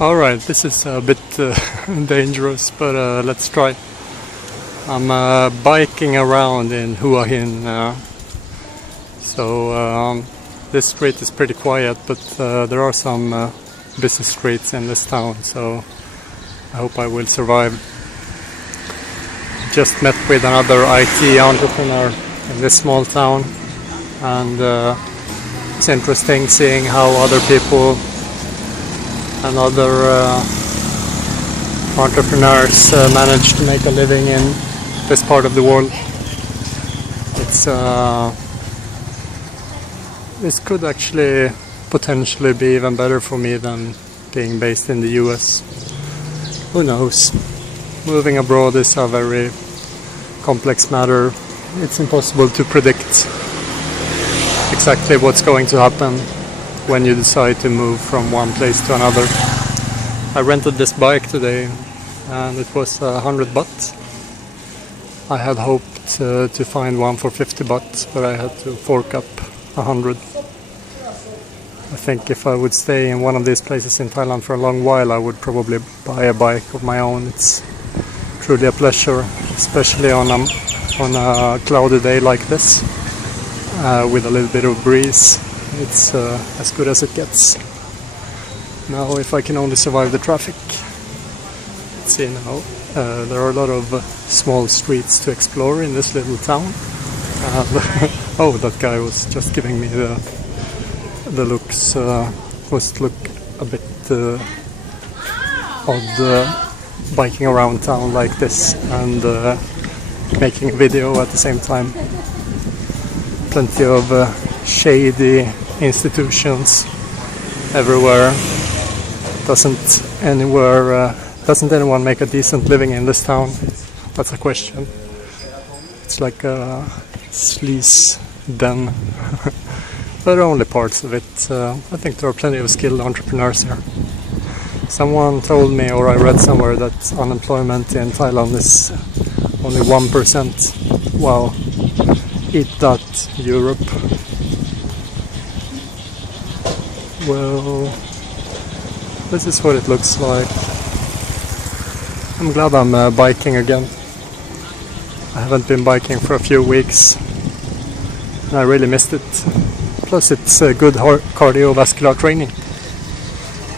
Alright, this is a bit dangerous, but let's try. I'm biking around in Hua Hin, so this street is pretty quiet, but there are some busy streets in this town, so I hope I will survive. Just met with another IT entrepreneur in this small town, and it's interesting seeing how other people and other entrepreneurs manage to make a living in this part of the world. This could actually potentially be even better for me than being based in the US. Who knows? Moving abroad is a very complex matter. It's impossible to predict exactly what's going to happen when you decide to move from one place to another. I rented this bike today and it was 100 baht. I had hoped to find one for 50 baht, but I had to fork up 100. I think if I would stay in one of these places in Thailand for a long while, I would probably buy a bike of my own. It's truly a pleasure, especially on a cloudy day like this, with a little bit of breeze. It's as good as it gets. Now if I can only survive the traffic. Let's see now. There are a lot of small streets to explore in this little town. Oh, that guy was just giving me the looks. Must look a bit odd biking around town like this and making a video at the same time. Plenty of shady institutions everywhere. Doesn't anyone make a decent living in this town? That's a question. It's like a sleaze den. But only parts of it. I think there are plenty of skilled entrepreneurs here. Someone told me, or I read somewhere, that unemployment in Thailand is only 1%. Wow. Eat that, Europe. Well, this is what it looks like. I'm glad I'm biking again. I haven't been biking for a few weeks and I really missed it. Plus it's good cardiovascular training.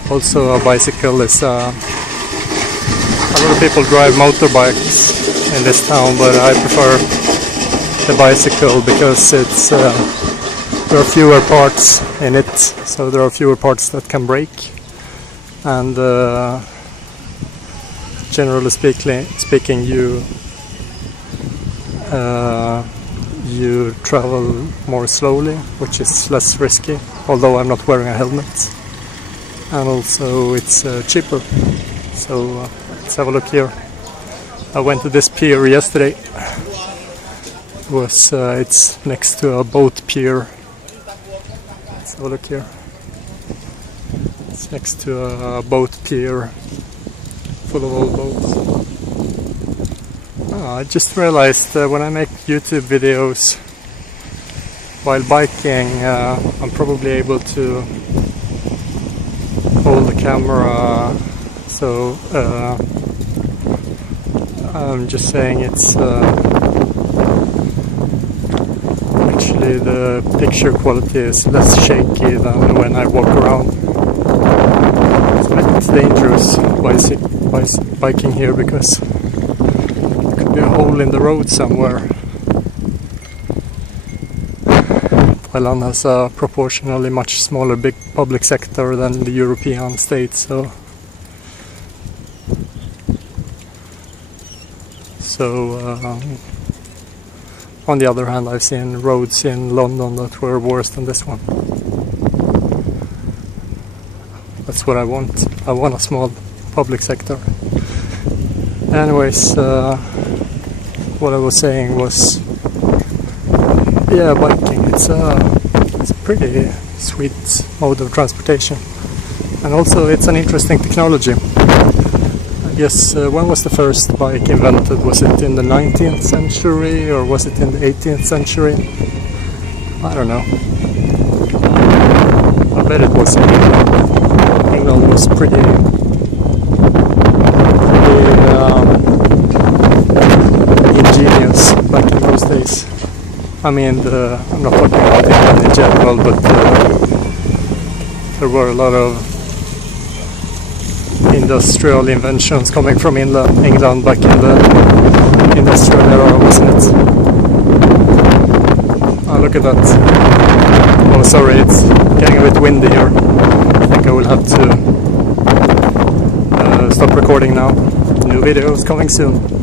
Also a bicycle is... a lot of people drive motorbikes in this town, but I prefer the bicycle because it's there are fewer parts in it, so there are fewer parts that can break, and generally speaking you travel more slowly, which is less risky, although I'm not wearing a helmet, and also it's cheaper. So let's have a look here. I went to this pier yesterday. It's next to a boat pier. Let's have a look here. It's next to a boat pier full of old boats. I just realized when I make YouTube videos while biking, I'm probably able to hold the camera, so I'm just saying it's actually the picture quality is less shaky than when I walk around. It's dangerous biking here because there could be a hole in the road somewhere. Thailand has a proportionally much smaller big public sector than the European states, so on the other hand, I've seen roads in London that were worse than this one. That's what I want. I want a small public sector. Anyways, what I was saying was, yeah, biking. It's a pretty sweet mode of transportation, and also it's an interesting technology. Yes, when was the first bike invented? Was it in the 19th century or was it in the 18th century? I don't know. I bet it was in England. England was pretty I mean, I'm not talking about England in general, but there were a lot of industrial inventions coming from England back in the industrial era, wasn't it? Oh, look at that. Oh, sorry, it's getting a bit windy here. I think I will have to stop recording now. New videos coming soon.